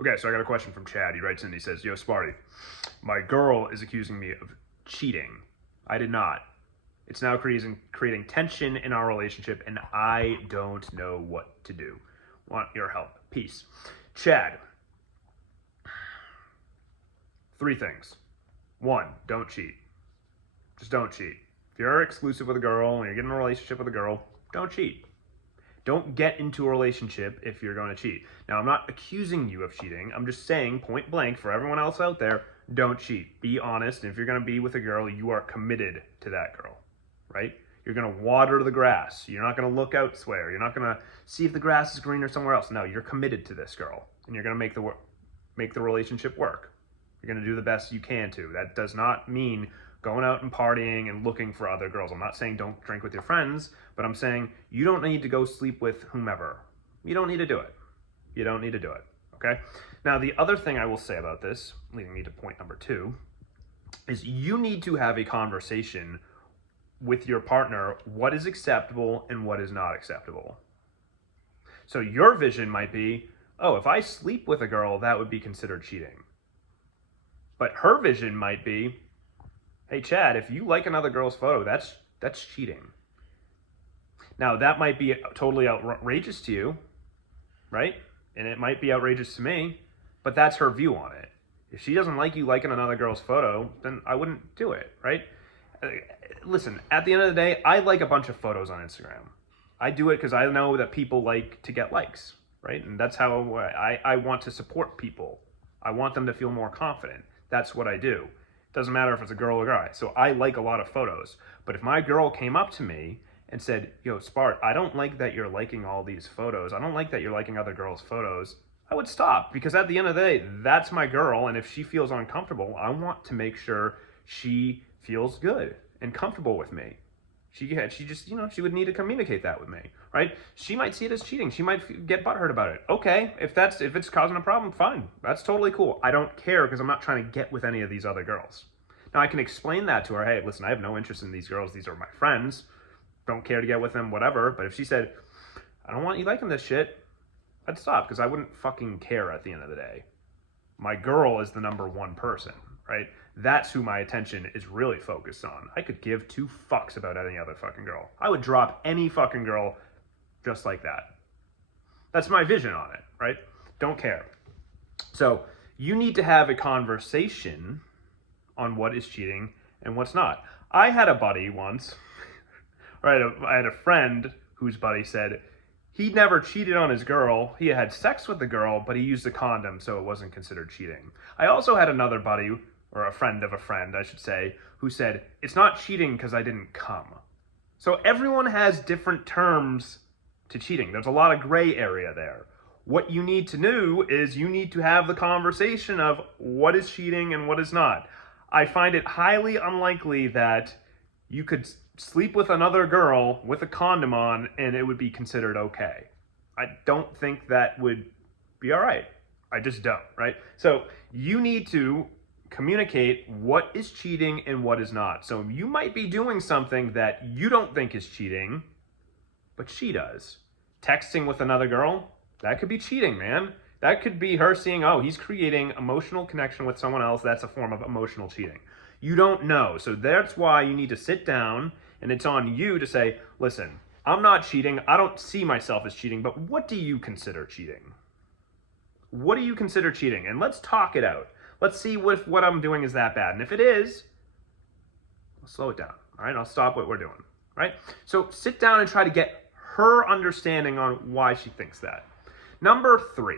Okay, so I got a question from Chad. He writes in, he says, Yo, Sparty, my girl is accusing me of cheating. I did not. It's now creating tension in our relationship, and I don't know what to do. Want your help. Peace. Chad, 3 things. 1, don't cheat. Just don't cheat. If you're exclusive with a girl and you're getting in a relationship with a girl, don't cheat. Don't get into a relationship if you're going to cheat. Now, I'm not accusing you of cheating. I'm just saying, point blank, for everyone else out there, don't cheat. Be honest. And if you're going to be with a girl, you are committed to that girl, right? You're going to water the grass. You're not going to look elsewhere. You're not going to see if the grass is greener somewhere else. No, you're committed to this girl, and you're going to make the relationship work. You're going to do the best you can to. That does not mean going out and partying and looking for other girls. I'm not saying don't drink with your friends, but I'm saying you don't need to go sleep with whomever. You don't need to do it. You don't need to do it, okay? Now, the other thing I will say about this, leading me to point number 2, is you need to have a conversation with your partner what is acceptable and what is not acceptable. So your vision might be, oh, if I sleep with a girl, that would be considered cheating. But her vision might be, hey, Chad, if you like another girl's photo, that's cheating. Now, that might be totally outrageous to you, right? And it might be outrageous to me, but that's her view on it. If she doesn't like you liking another girl's photo, then I wouldn't do it, right? Listen, at the end of the day, I like a bunch of photos on Instagram. I do it because I know that people like to get likes, right? And that's how I want to support people. I want them to feel more confident. That's what I do. Doesn't matter if it's a girl or guy. So I like a lot of photos. But if my girl came up to me and said, yo, Spart, I don't like that you're liking all these photos. I don't like that you're liking other girls' photos. I would stop, because at the end of the day, that's my girl. And if she feels uncomfortable, I want to make sure she feels good and comfortable with me. She just, she would need to communicate that with me, right? She might see it as cheating. She might get butthurt about it. Okay, if it's causing a problem, fine. That's totally cool. I don't care, because I'm not trying to get with any of these other girls. Now, I can explain that to her. Hey, listen, I have no interest in these girls. These are my friends. Don't care to get with them, whatever. But if she said, I don't want you liking this shit, I'd stop, because I wouldn't fucking care at the end of the day. My girl is the number 1 person, right? That's who my attention is really focused on. I could give 2 fucks about any other fucking girl. I would drop any fucking girl just like that. That's my vision on it, right? Don't care. So you need to have a conversation on what is cheating and what's not. I had a buddy once, right? I had a friend whose buddy said he never cheated on his girl. He had sex with the girl, but he used a condom, so it wasn't considered cheating. I also had another buddy, or a friend of a friend, I should say, who said, it's not cheating because I didn't come. So everyone has different terms to cheating. There's a lot of gray area there. What you need to do is you need to have the conversation of what is cheating and what is not. I find it highly unlikely that you could sleep with another girl with a condom on and it would be considered okay. I don't think that would be all right. I just don't, right? So you need to communicate what is cheating and what is not. So you might be doing something that you don't think is cheating, but she does. Texting with another girl, that could be cheating, man. That could be her seeing, oh, he's creating emotional connection with someone else. That's a form of emotional cheating. You don't know. So that's why you need to sit down, and it's on you to say, listen, I'm not cheating. I don't see myself as cheating, but what do you consider cheating? What do you consider cheating? And let's talk it out. Let's see if what I'm doing is that bad. And if it is, I'll slow it down. All right, I'll stop what we're doing. Right? So sit down and try to get her understanding on why she thinks that. Number 3.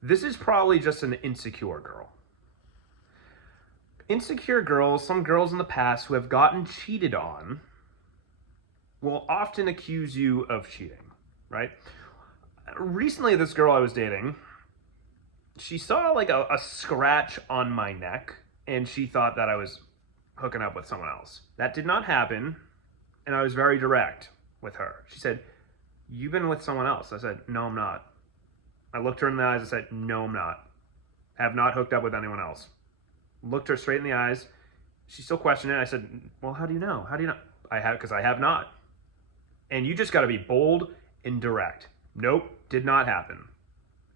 This is probably just an insecure girl. Insecure girls, some girls in the past who have gotten cheated on, will often accuse you of cheating, right? Recently, this girl I was dating, she saw like a scratch on my neck, and she thought that I was hooking up with someone else. That did not happen, and I was very direct with her. She said, you've been with someone else. I said, no, I'm not. I looked her in the eyes and said, no, I'm not. I have not hooked up with anyone else. Looked her straight in the eyes. She still questioned it. I said, well, how do you know? How do you know? Because I have not. And you just got to be bold and direct. Nope, did not happen.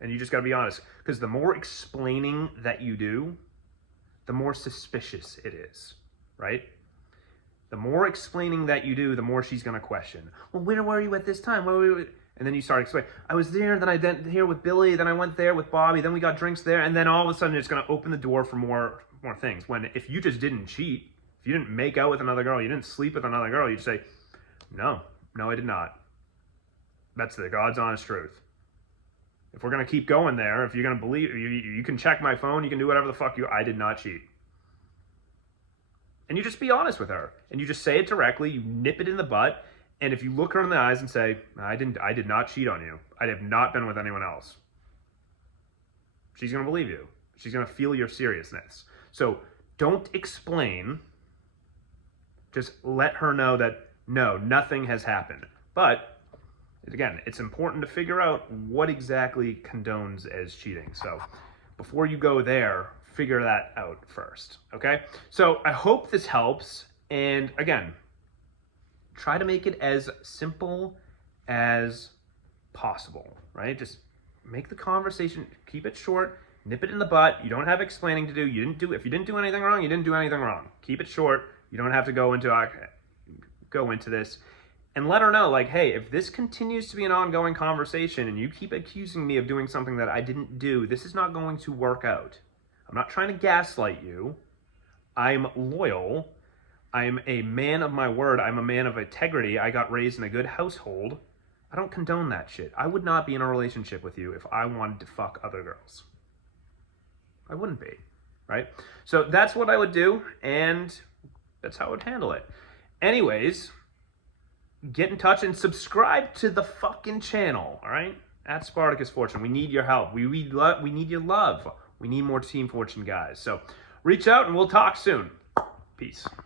And you just got to be honest. Because the more explaining that you do, the more suspicious it is, right? The more explaining that you do, the more she's going to question. Well, where were you at this time? And then you start explaining. I was there, then I went here with Billy, then I went there with Bobby, then we got drinks there, and then all of a sudden it's going to open the door for more things. When if you just didn't cheat, if you didn't make out with another girl, you didn't sleep with another girl, you'd say, no, I did not. That's the God's honest truth. If we're going to keep going there, if you're going to believe, you can check my phone, you can do whatever the fuck I did not cheat. And you just be honest with her. And you just say it directly, you nip it in the butt, and if you look her in the eyes and say, I did not cheat on you. I have not been with anyone else. She's going to believe you. She's going to feel your seriousness. So don't explain. Just let her know that, no, nothing has happened. But again, it's important to figure out what exactly condones as cheating. So before you go there, figure that out first, okay? So I hope this helps. And again, try to make it as simple as possible, right? Just make the conversation, keep it short, nip it in the butt. You don't have explaining to do. If you didn't do anything wrong, you didn't do anything wrong. Keep it short. You don't have to go into this. And let her know, like, hey, if this continues to be an ongoing conversation and you keep accusing me of doing something that I didn't do, this is not going to work out. I'm not trying to gaslight you. I'm loyal. I'm a man of my word. I'm a man of integrity. I got raised in a good household. I don't condone that shit. I would not be in a relationship with you if I wanted to fuck other girls. I wouldn't be, right? So that's what I would do, and that's how I would handle it. Anyways, get in touch and subscribe to the fucking channel, all right? At Spartacus Fortune. We need your help. We need your love. We need more Team Fortune guys. So reach out and we'll talk soon. Peace.